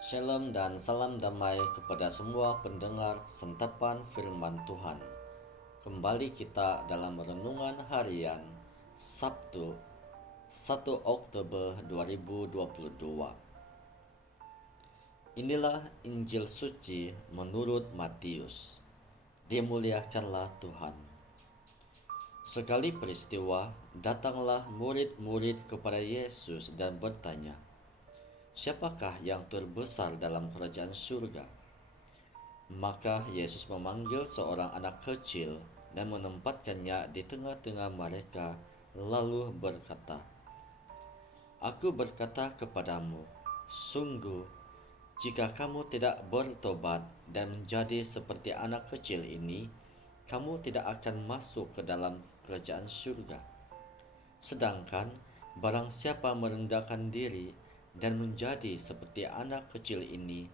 Shalom dan salam damai kepada semua pendengar sentapan firman Tuhan. Kembali kita dalam renungan harian Sabtu 1 Oktober 2022. Inilah Injil suci menurut Matius. Dimuliakanlah Tuhan. Sekali peristiwa, datanglah murid-murid kepada Yesus dan bertanya, "Siapakah yang terbesar dalam kerajaan surga?" Maka Yesus memanggil seorang anak kecil dan menempatkannya di tengah-tengah mereka, lalu berkata, "Aku berkata kepadamu, sungguh, jika kamu tidak bertobat dan menjadi seperti anak kecil ini, kamu tidak akan masuk ke dalam kerajaan surga. Sedangkan barang siapa merendahkan diri dan menjadi seperti anak kecil ini,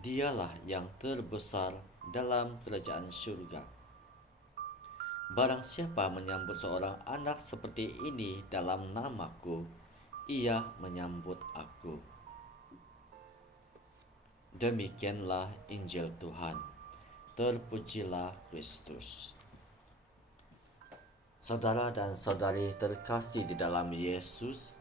dialah yang terbesar dalam kerajaan surga. Barang siapa menyambut seorang anak seperti ini dalam namaku, ia menyambut aku." Demikianlah Injil Tuhan. Terpujilah Kristus. Saudara dan saudari terkasih di dalam Yesus,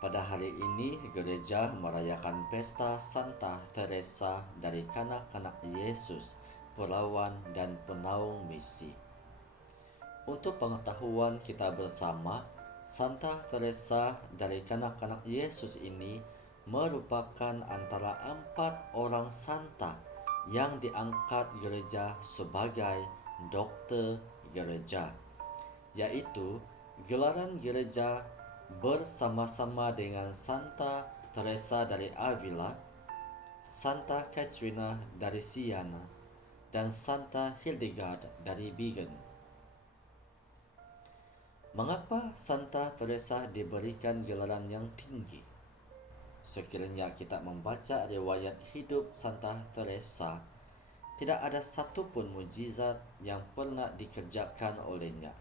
pada hari ini gereja merayakan pesta Santa Teresa dari kanak-kanak Yesus, perawan dan penaung misi. Untuk pengetahuan kita bersama, Santa Teresa dari kanak-kanak Yesus ini merupakan antara 4 orang santa yang diangkat gereja sebagai dokter gereja, yaitu gelaran gereja bersama-sama dengan Santa Teresa dari Avila, Santa Katrina dari Siena, dan Santa Hildegard dari Bingen. Mengapa Santa Teresa diberikan gelaran yang tinggi? Sekiranya kita membaca riwayat hidup Santa Teresa, tidak ada satupun mujizat yang pernah dikerjakan olehnya.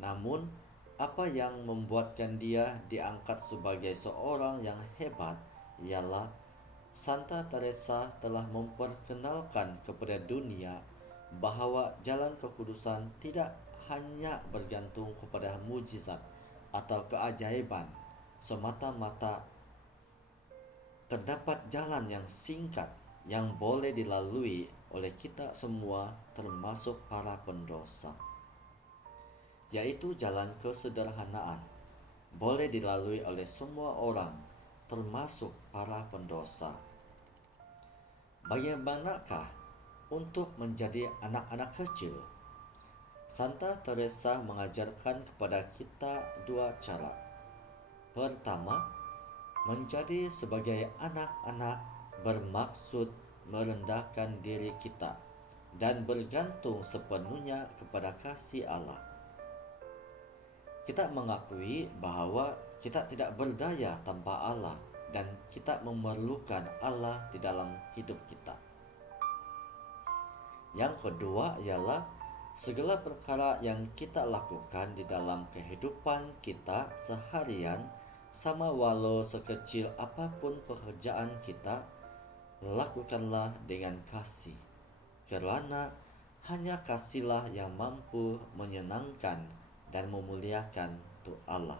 Namun, apa yang membuatkan dia diangkat sebagai seorang yang hebat ialah Santa Teresa telah memperkenalkan kepada dunia bahwa jalan kekudusan tidak hanya bergantung kepada mujizat atau keajaiban semata-mata. Terdapat jalan yang singkat yang boleh dilalui oleh kita semua, termasuk para pendosa, yaitu jalan kesederhanaan. Boleh dilalui oleh semua orang, termasuk para pendosa. Bagaimanakah untuk menjadi anak-anak kecil? Santa Teresa mengajarkan kepada kita 2 cara. Pertama, menjadi sebagai anak-anak bermaksud merendahkan diri kita dan bergantung sepenuhnya kepada kasih Allah. Kita mengakui bahwa kita tidak berdaya tanpa Allah dan kita memerlukan Allah di dalam hidup kita. Yang kedua ialah segala perkara yang kita lakukan di dalam kehidupan kita seharian, sama walau sekecil apapun pekerjaan kita, lakukanlah dengan kasih, kerana hanya kasihlah yang mampu menyenangkan dan memuliakan Allah.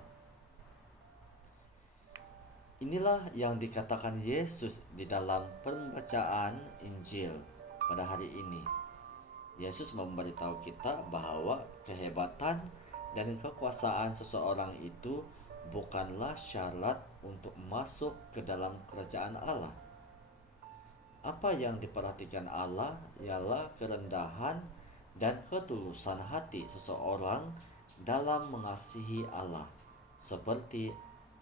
Inilah yang dikatakan Yesus di dalam pembacaan Injil pada hari ini. Yesus memberitahu kita bahwa kehebatan dan kekuasaan seseorang itu bukanlah syarat untuk masuk ke dalam kerajaan Allah. Apa yang diperhatikan Allah ialah kerendahan dan ketulusan hati seseorang dalam mengasihi Allah, seperti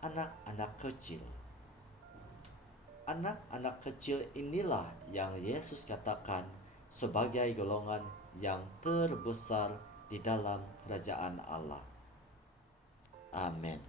anak-anak kecil. Anak-anak kecil inilah yang Yesus katakan sebagai golongan yang terbesar di dalam kerajaan Allah. Amin.